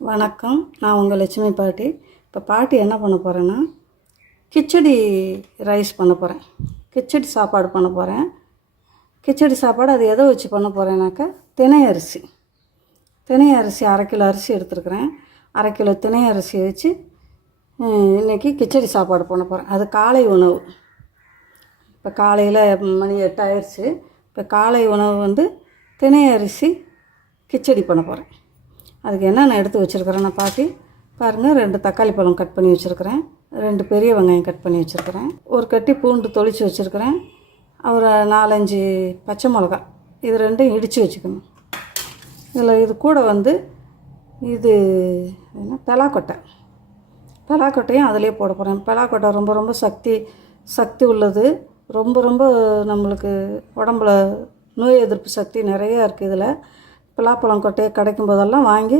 வணக்கம். நான் உங்கள் லட்சுமி பாட்டி. இப்போ பாட்டி என்ன பண்ண போகிறேன்னா கிச்சடி ரைஸ் பண்ண போகிறேன் கிச்சடி சாப்பாடு பண்ண போகிறேன் கிச்சடி சாப்பாடு அது எதை வச்சு பண்ண போகிறேன்னாக்கா தினை அரிசி. தினை அரிசி அரை கிலோ அரிசி எடுத்துருக்குறேன். அரை கிலோ தினை அரிசி வச்சு இன்றைக்கி இன்னைக்கு கிச்சடி சாப்பாடு பண்ண போகிறேன் அது காலை உணவு. இப்போ காலையில் மணி எட்டாயிருச்சு. இப்போ காலை உணவு வந்து தினை அரிசி கிச்சடி பண்ண போகிறேன் அதுக்கு என்னென்ன எடுத்து வச்சுருக்கிறேன்னா பாட்டி பாருங்கள் ரெண்டு தக்காளி பழம் கட் பண்ணி வச்சுருக்கிறேன். ரெண்டு பெரிய வெங்காயம் கட் பண்ணி வச்சுருக்கிறேன். ஒரு கட்டி பூண்டு தொளிச்சு வச்சுருக்கிறேன். ஒரு நாலஞ்சு பச்சை மிளகா. இது ரெண்டும் இடித்து வச்சுக்கணும். இதில் இது கூட வந்து இது என்ன பலாக்கொட்டை. பலாக்கொட்டையும் அதிலே போட போகிறேன் பலாக்கொட்டை ரொம்ப ரொம்ப சக்தி சக்தி உள்ளது. ரொம்ப ரொம்ப நம்மளுக்கு உடம்புல நோய் எதிர்ப்பு சக்தி நிறையா இருக்குது இதில். பலாப்பழம் கொட்டையை கிடைக்கும் போதெல்லாம் வாங்கி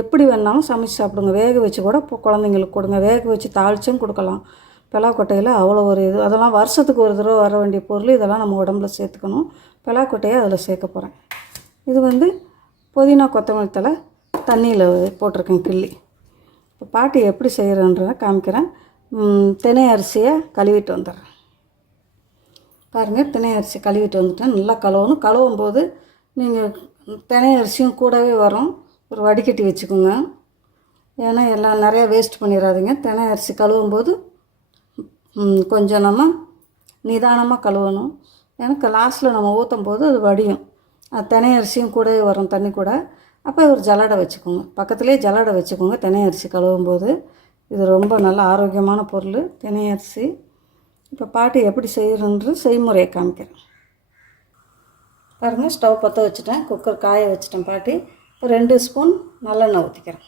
எப்படி வேணாலும் சமைச்சு சாப்பிடுங்க. வேக வச்சு கூட குழந்தைங்களுக்கு கொடுங்க. வேக வச்சு தாளிச்சும் கொடுக்கலாம். பலாக்கொட்டையில் அவ்வளோ ஒரு இது. அதெல்லாம் வருஷத்துக்கு ஒரு தடவை வர வேண்டிய பொருள். இதெல்லாம் நம்ம உடம்புல சேர்த்துக்கணும். பலாக்கொட்டையை அதில் சேர்க்க போகிறேன் இது வந்து புதினா கொத்தமல்லி தழை தண்ணியில் போட்டிருக்கேன் கிள்ளி. இப்போ பாட்டி எப்படி செய்கிறன்றதை காமிக்கிறேன். தினை அரிசியை கழுவிட்டு வந்துடுறேன். பாருங்கள் தினை அரிசி கழுவிட்டு வந்துட்டேன். நல்லா கழுவணும். கழுவும் போது நீங்கள் தினை அரிசியும் கூடவே வரும். ஒரு வடிகட்டி வச்சுக்கோங்க. ஏன்னா எல்லாம் நிறையா வேஸ்ட் பண்ணிடாதீங்க தினை அரிசி கழுவும் போது கொஞ்சம் நம்ம நிதானமாக கழுவணும். எனக்கு லாஸ்ட்டில் நம்ம ஊற்றும் போது அது வடியும். தினை அரிசியும் கூடவே வரும் தண்ணி கூட. அப்போ ஒரு ஜல்லடை வச்சுக்கோங்க. பக்கத்துலேயே ஜல்லடை வச்சுக்கோங்க தினை அரிசி கழுவும் போது இது ரொம்ப நல்ல ஆரோக்கியமான பொருள் தினை அரிசி. இப்போ பாட்டு எப்படி செய்கிறன்ற செய்முறையை காமிக்கிறேன். பாருங்கள் ஸ்டவ் பற்ற வச்சுட்டேன். குக்கர் காய வச்சுட்டேன் பாட்டி. ரெண்டு ஸ்பூன் நல்லெண்ணெய் ஊற்றிக்கிறேன்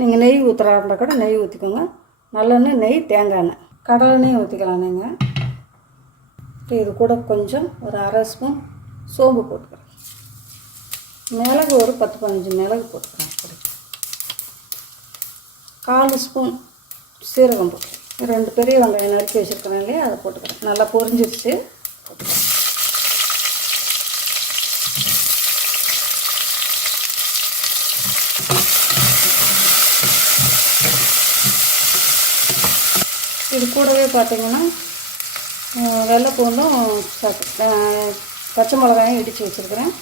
நீங்கள் நெய் ஊற்றுறா இருந்தால் கூட நெய் ஊற்றிக்கோங்க நல்லெண்ணெய் நெய் தேங்காய் எண்ணெய். கடலை எண்ணெய் ஊற்றிக்கலாம் நீங்கள் இப்போ இது கூட கொஞ்சம் ஒரு அரை ஸ்பூன் சோம்பு போட்டுக்கிறேன். மிளகு ஒரு பத்து பதினஞ்சு மிளகு போட்டுக்கிறேன். அப்படி கால் ஸ்பூன் சீரகம் போட்டுக்கிறேன். ரெண்டு பெரிய வெங்காயம் நறுக்கி வச்சுருக்கிறேன் இல்லையா? அதை போட்டுக்கிறேன் நல்லா பொரிஞ்சிருச்சு. இது கூடவே பார்த்தீங்கன்னா வெள்ளைப்பூண்டும் வெள்ளை பூண்டும் பச்சை மிளகாயும் இடித்து வச்சுருக்கிறேன்.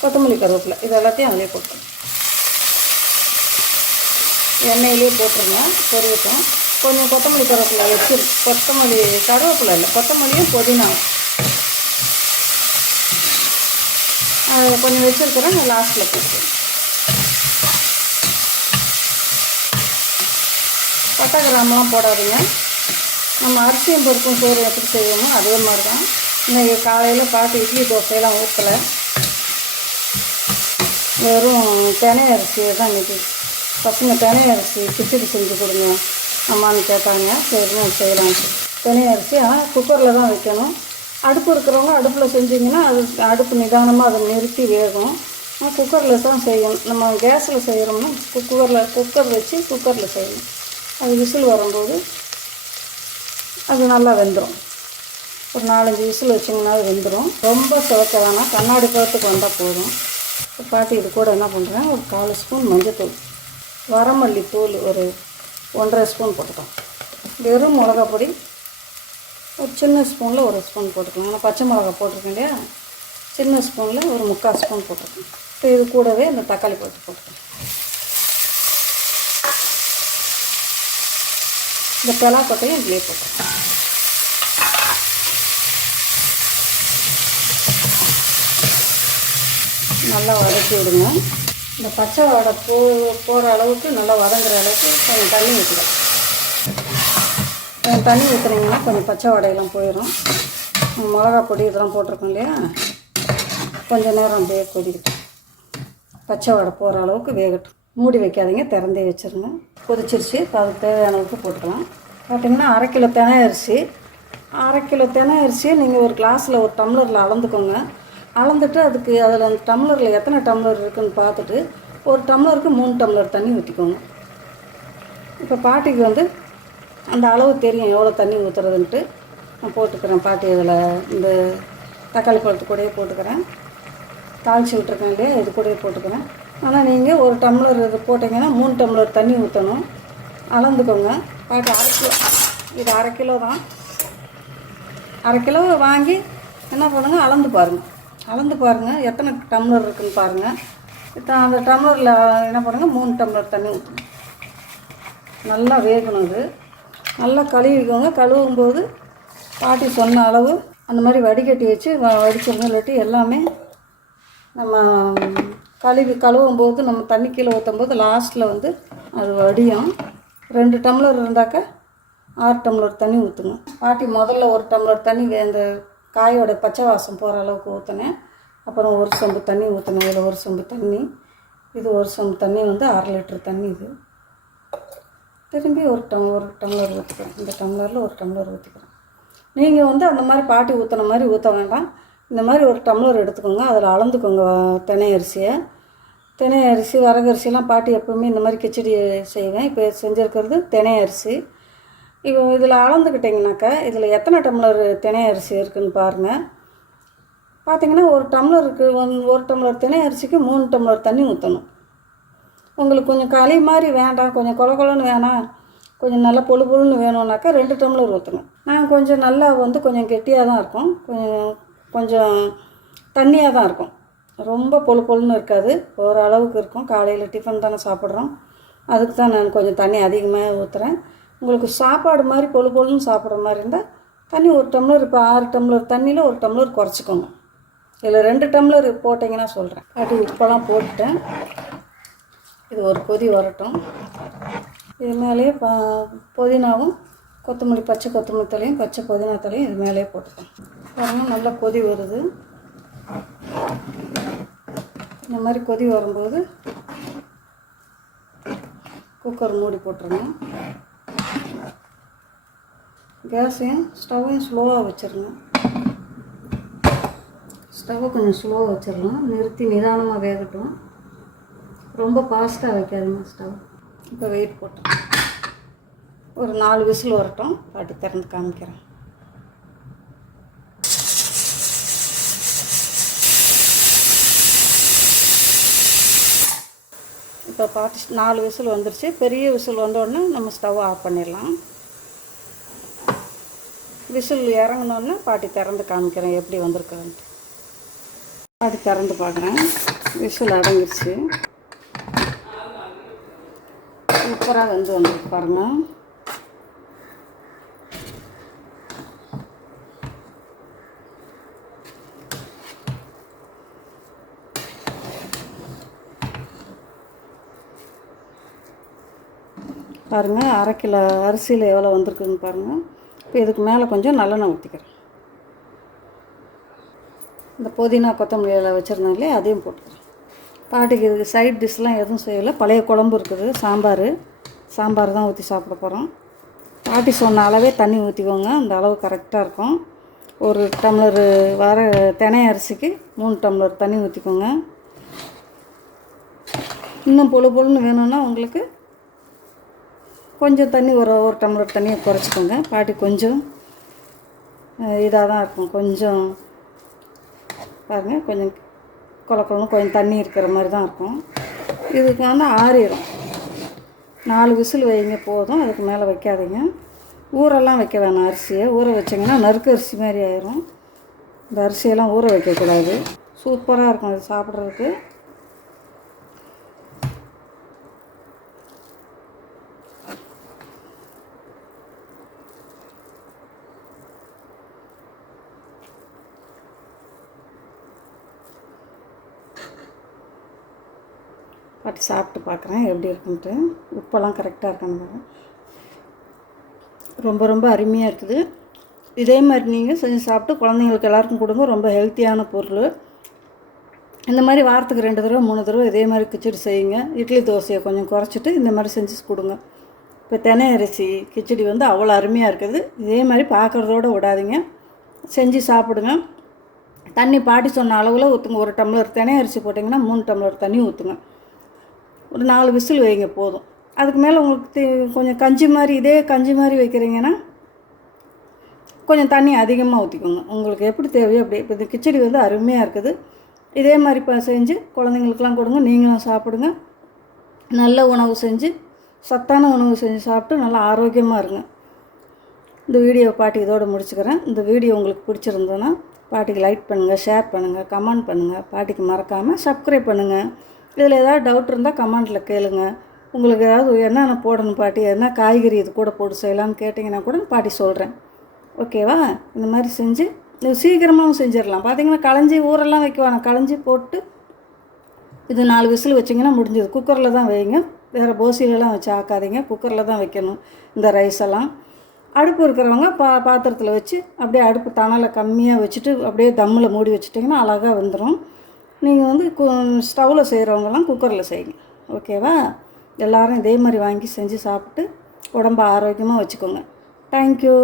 கொத்தமல்லி கருவேப்பிலை. இது எல்லாத்தையும் அதிலே போட்டுருங்க எண்ணெயிலே போட்டுருங்க. பொரியட்டும். கொஞ்சம் கொத்தமல்லி கருவேப்பிலை வச்சு கொத்தமல்லி கருவேப்பிலை இல்லை கொத்தமல்லியும் புதினா. அதை கொஞ்சம் வச்சுருக்கிறேன் நான் லாஸ்ட்டில் போட்டுருவேன் பட்டை கிராமெலாம் போடாதீங்க. நம்ம அரிசியும் பருப்பும் சோறு எப்படி செய்வோமோ அதே மாதிரி தான் இன்றைக்கி காலையில் பாட்டு இட்லி தோசையெல்லாம் ஊற்றலை வெறும் தினை அரிசியை தான் இன்றைக்கி பசங்க தினை அரிசி கிச்சடி செஞ்சு கொடுங்க. அம்மான்னு கேட்டாங்க சரின்னு செய்கிறாங்க தினை அரிசி ஆனால் குக்கரில் தான் வைக்கணும். அடுப்பு இருக்கிறவங்க அடுப்பில் செஞ்சிங்கன்னா அது அடுப்பு நிதானமாக அதை நிறுத்தி வேகும் ஆனால் குக்கரில் தான் செய்யணும். நம்ம கேஸில் செய்கிறோம்னா குக்கரில் குக்கர் வச்சு குக்கரில் செய்யணும். அது விசில் வரும்போது அது நல்லா வெந்துடும் ஒரு நாலஞ்சு விசில் வச்சிங்கன்னா அது வெந்துடும் ரொம்ப சிவக்க வேணாம். கண்ணாடி பழத்துக்கு வந்தால் போதும். பாட்டி இது கூட என்ன பண்ணுறேன் ஒரு கால் ஸ்பூன் மஞ்சத்தூள். வரமல்லி தூள் ஒரு ஒன்றரை ஸ்பூன் போட்டுக்கலாம். வெறும் மிளகா பொடி ஒரு சின்ன ஸ்பூனில் ஒரு ஸ்பூன் போட்டுக்கலாம். ஆனால் பச்சை மிளகா போட்டிருக்கேன் இல்லையா? சின்ன ஸ்பூனில் ஒரு முக்கால் ஸ்பூன் போட்டுக்கலாம். இப்போ இது கூடவே இந்த தக்காளி போட்டு போட்டுக்கலாம். இந்த பலாக்கொட்டையும் இப்படியே போட்டுக்கலாம். நல்லா வதக்கி விடுங்க. இந்த பச்சை வடை போ போகிற அளவுக்கு நல்லா வதங்குற அளவுக்கு கொஞ்சம் தண்ணி ஊற்றிடும் கொஞ்சம் தண்ணி ஊற்றுனீங்கன்னா கொஞ்சம் பச்சை வடையெல்லாம் போயிடும். மிளகா பொடி இதெல்லாம் போட்டிருக்கோம் இல்லையா? கொஞ்சம் நேரம் அப்படியே கொதிக்கட்டும். பச்சை வடை போகிற அளவுக்கு வேகட்டும். மூடி வைக்காதீங்க திறந்தே வச்சுருங்க. கொதிச்சிருச்சு இப்போ அதுக்கு தேவையான உப்பு போட்டுக்கலாம். பார்த்தீங்கன்னா அரை கிலோ தினை அரிசி. அரை கிலோ தினை அரிசியை நீங்கள் ஒரு கிளாஸில் ஒரு டம்ளரில் அளந்துக்கோங்க. அளந்துட்டு அதுக்கு அதில் அந்த டம்ளரில் எத்தனை டம்ளர் இருக்குன்னு பார்த்துட்டு ஒரு டம்ளருக்கு மூணு டம்ளர் தண்ணி ஊற்றிக்கோங்க இப்போ பாட்டிக்கு வந்து அந்த அளவு தெரியும் எவ்வளோ தண்ணி ஊற்றுறதுன்ட்டு நான் போட்டுக்கிறேன். பாட்டி இதில் இந்த தக்காளி பழத்து கூடயே போட்டுக்கிறேன். தாளித்து விட்ருக்கேன் இல்லையா? இது கூடயே போட்டுக்கிறேன். ஆனால் நீங்கள் ஒரு டம்ளர் இது போட்டிங்கன்னா மூணு டம்ளர் தண்ணி ஊற்றணும் அளந்துக்கோங்க. பாட்டி அரை கிலோ இது அரை கிலோ தான். அரை கிலோ வாங்கி என்ன பண்ணுங்கள் அளந்து பாருங்கள் அளந்து பாருங்கள் எத்தனை டம்ளர் இருக்குதுன்னு பாருங்கள் இப்போ அந்த டம்ளரில் என்ன பண்ணுங்கள் மூணு டம்ளர் தண்ணி ஊற்றணும் நல்லா வேகணும் அது நல்லா கழுவிக்கோங்க. கழுவும் போது பாட்டி சொன்ன அளவு அந்த மாதிரி வடிகட்டி வச்சு வ- இல்லாட்டி எல்லாமே நம்ம கழுவி கழுவும் போது நம்ம தண்ணி கீழே ஊற்றும் போது லாஸ்ட்டில் வந்து அது வடியும். ரெண்டு டம்ளர் இருந்தாக்க ஆறு டம்ளர் தண்ணி ஊற்றுங்க பாட்டி முதல்ல ஒரு டம்ளர் தண்ணி இந்த காயோட பச்சை வாசம் போகிற அளவுக்கு ஊற்றினேன் அப்புறம் ஒரு சொம்பு தண்ணி ஊற்றினேன் இதில் ஒரு சொம்பு தண்ணி. இது ஒரு சொம்பு தண்ணி வந்து அரை லிட்டர் தண்ணி இது. திரும்பி ஒரு டம் ஒரு டம்ளர் ஊற்றிக்கிறேன் இந்த டம்ளரில் ஒரு டம்ளர் ஊற்றிக்கிறேன் நீங்கள் வந்து அந்த மாதிரி பாட்டி ஊற்றின மாதிரி ஊற்ற வேண்டாம். இந்த மாதிரி ஒரு டம்ளர் எடுத்துக்கோங்க. அதில் அளந்துக்கோங்க தினை அரிசியை. தினை அரிசி வரகரிசிலாம் பாட்டி எப்போவுமே இந்த மாதிரி கிச்சடி செய்வேன். இப்போ செஞ்சுருக்கிறது தினை அரிசி. இப்போ இதில் அளந்துக்கிட்டிங்கனாக்கா இதில் எத்தனை டம்ளர் தினை அரிசி இருக்குன்னு பாருங்கள் பார்த்தீங்கன்னா ஒரு டம்ளருக்கு ஒன் ஒரு டம்ளர் தினை அரிசிக்கு மூணு டம்ளர் தண்ணி ஊற்றணும் உங்களுக்கு கொஞ்சம் களி மாதிரி வேண்டாம் கொஞ்சம் கொல கொலன்னு வேணாம் கொஞ்சம் நல்லா பொழு பொழுன்னு வேணும்னாக்கா ரெண்டு டம்ளர் ஊற்றணும் நான் கொஞ்சம் நல்லா வந்து கொஞ்சம் கெட்டியாக தான் இருக்கும். கொஞ்சம் கொஞ்சம் தண்ணியாக தான் இருக்கும். ரொம்ப பொழு பொழுன்னு இருக்காது. ஓரளவுக்கு இருக்கும். காலையில் டிஃபன் தானே சாப்பிட்றோம். அதுக்கு தான் நான் கொஞ்சம் தண்ணி அதிகமாக ஊற்றுறேன் உங்களுக்கு சாப்பாடு மாதிரி பொழு பொழுன்னு சாப்பிட்ற மாதிரி இருந்தால் தண்ணி ஒரு டம்ளர் இப்போ ஆறு டம்ளர் தண்ணியில் ஒரு டம்ளர் குறைச்சிக்கோங்க. இதில் ரெண்டு டம்ளர் போட்டிங்கன்னா சொல்கிறேன் அப்படி உப்பெல்லாம் போட்டுட்டேன். இது ஒரு கொதி வரட்டும். இது மேலேயே ப புதினாவும் கொத்தமல்லி பச்சை கொத்தமல்லி தலையும் பச்சை புதினா தலையும் இது மேலேயே போட்டுட்டேன். பாருங்க நல்லா கொதி வருது. இந்த மாதிரி கொதி வரும்போது குக்கர் மூடி போட்டுருங்க. கேஸையும் ஸ்டவ்வையும் ஸ்லோவாக வச்சிடணும். ஸ்டவ்வை கொஞ்சம் ஸ்லோவாக வச்சிடலாம். நிறுத்தி நிதானமாக வேகட்டும். ரொம்ப ஃபாஸ்ட்டாக வைக்காதுங்க ஸ்டவ். இப்போ வெயிட் போட்டோம். ஒரு நாலு விசில் வரட்டும். பாட்டி திறந்து காமிக்கிறேன். இப்போ பாட்டி நாலு விசில் வந்துருச்சு. பெரிய விசில் வந்த உடனே நம்ம ஸ்டவ் ஆஃப் பண்ணிடலாம். விசில் இறங்கினோன்னே பாட்டி திறந்து காமிக்கிறேன் எப்படி வந்திருக்குன்ட்டு. பாட்டி திறந்து பார்க்குறேன். விசில் அடங்கிருச்சு சூப்பராக வந்து வந்துருக்கு பாருங்க. பாருங்கள் அரை கிலோ அரிசியில் எவ்வளோ வந்திருக்குன்னு பாருங்கள் இப்போ இதுக்கு மேலே கொஞ்சம் நல்லெண்ணெய் ஊற்றிக்கிறேன் இந்த புதினா கொத்தமல்லி இலை வச்சுருந்தேன் இல்லையா? அதையும் போட்டுக்கிறேன். பாட்டிக்கு இதுக்கு சைட் டிஷ்லாம் எதுவும் செய்யலை. பழைய குழம்பு இருக்குது சாம்பார். சாம்பார் தான் ஊற்றி சாப்பிட போகிறோம் பாட்டி சொன்ன அளவே தண்ணி ஊற்றிக்கோங்க அந்த அளவு கரெக்டாக இருக்கும். ஒரு டம்ளர் வர தினை அரிசிக்கு மூணு டம்ளர் தண்ணி ஊற்றிக்கோங்க இன்னும் பொழு பொழுன்னு வேணும்னா உங்களுக்கு கொஞ்சம் தண்ணி ஒரு ஒரு டம்ளர் தண்ணியை குறைச்சிக்கோங்க. பாட்டி கொஞ்சம் இதாக தான் இருக்கும். கொஞ்சம் பாருங்கள் கொஞ்சம் குழக்கணும் கொஞ்சம் தண்ணி இருக்கிற மாதிரி தான் இருக்கும். இதுக்கு வந்து ஆறிடும் நாலு விசில் வைங்க போதும். அதுக்கு மேலே வைக்காதீங்க. ஊரெல்லாம் வைக்க வேணாம் அரிசியை. ஊற வச்சிங்கன்னா நறுக்கு அரிசி மாதிரி ஆயிரும். இந்த அரிசியெல்லாம் ஊற வைக்கக்கூடாது. சூப்பராக இருக்கும் அது சாப்பிட்றதுக்கு. பார்த்து சாப்பிட்டு பார்க்குறேன் எப்படி இருக்குன்ட்டு. உப்பெல்லாம் கரெக்டாக இருக்கான்னு ரொம்ப ரொம்ப அருமையாக இருக்குது. இதே மாதிரி நீங்கள் செஞ்சு சாப்பிட்டு குழந்தைங்களுக்கு எல்லாருக்கும் கொடுங்க. ரொம்ப ஹெல்த்தியான பொருள். இந்த மாதிரி வாரத்துக்கு ரெண்டு தடவை மூணு தடவை இதே மாதிரி கிச்சடி செய்யுங்க. இட்லி தோசையை கொஞ்சம் குறைச்சிட்டு இந்த மாதிரி செஞ்சு கொடுங்க. இப்போ தினை அரிசி கிச்சடி வந்து அவ்வளோ அருமையாக இருக்குது. இதே மாதிரி பார்க்குறதோட விடாதீங்க. செஞ்சு சாப்பிடுங்க. தண்ணி பாட்டி சொன்ன அளவில் ஊற்றுங்க ஒரு டம்ளர் தினை அரிசி போட்டிங்கன்னா மூணு டம்ளர் தண்ணி ஊற்றுங்க ஒரு நாலு விசில் வைங்க போதும். அதுக்கு மேலே உங்களுக்கு தே- கொஞ்சம் கஞ்சி மாதிரி இதே கஞ்சி மாதிரி வைக்கிறீங்கன்னா கொஞ்சம் தண்ணி அதிகமாக ஊற்றிக்கோங்க உங்களுக்கு எப்படி தேவையோ அப்படி. இப்போ இந்த கிச்சடி வந்து அருமையாக இருக்குது. இதே மாதிரி இப்போ செஞ்சு குழந்தைங்களுக்கெல்லாம் கொடுங்க. நீங்களும் சாப்பிடுங்க. நல்ல உணவு செஞ்சு சத்தான உணவு செஞ்சு சாப்பிட்டு நல்லா ஆரோக்கியமாக இருங்க. இந்த வீடியோ பாட்டி இதோடு முடிச்சுக்கிறேன். இந்த வீடியோ உங்களுக்கு பிடிச்சிருந்ததுன்னா பாட்டிக்கு லைக் பண்ணுங்கள் ஷேர் பண்ணுங்கள் கமெண்ட் பண்ணுங்கள் பாட்டிக்கு மறக்காமல் சப்ஸ்கிரைப் பண்ணுங்கள் இதில் ஏதாவது டவுட் இருந்தால் கமெண்ட்டில் கேளுங்க. உங்களுக்கு ஏதாவது என்னென்ன போடணும் பாட்டி? என்ன காய்கறி இது கூட போட்டு செய்யலாம்னு கேட்டிங்கன்னா கூட பாட்டி சொல்கிறேன் ஓகேவா இந்த மாதிரி செஞ்சு இது சீக்கிரமாகவும் செஞ்சிடலாம். பார்த்தீங்கன்னா களைஞ்சி ஊரெல்லாம் வைக்குவாங்க. களைஞ்சி போட்டு இது நாலு விசில் வச்சிங்கன்னா முடிஞ்சது. குக்கரில் தான் வைங்க. வேறு போசிலெலாம் வச்சு ஆக்காதீங்க. குக்கரில் தான் வைக்கணும் இந்த ரைஸ் எல்லாம். அடுப்பு இருக்கிறவங்க பா பாத்திரத்தில் வச்சு அப்படியே அடுப்பு தணலை கம்மியாக வச்சுட்டு அப்படியே தம்மில் மூடி வச்சுட்டிங்கன்னா அழகாக வந்துடும் நீங்கள் வந்து கு ஸ்டவ்வில் செய்கிறவங்கலாம் குக்கரில் செய்யுங்க ஓகேவா? எல்லோரும் இதே மாதிரி வாங்கி செஞ்சு சாப்பிட்டு உடம்ப ஆரோக்கியமாக வச்சுக்கோங்க. தேங்க்யூ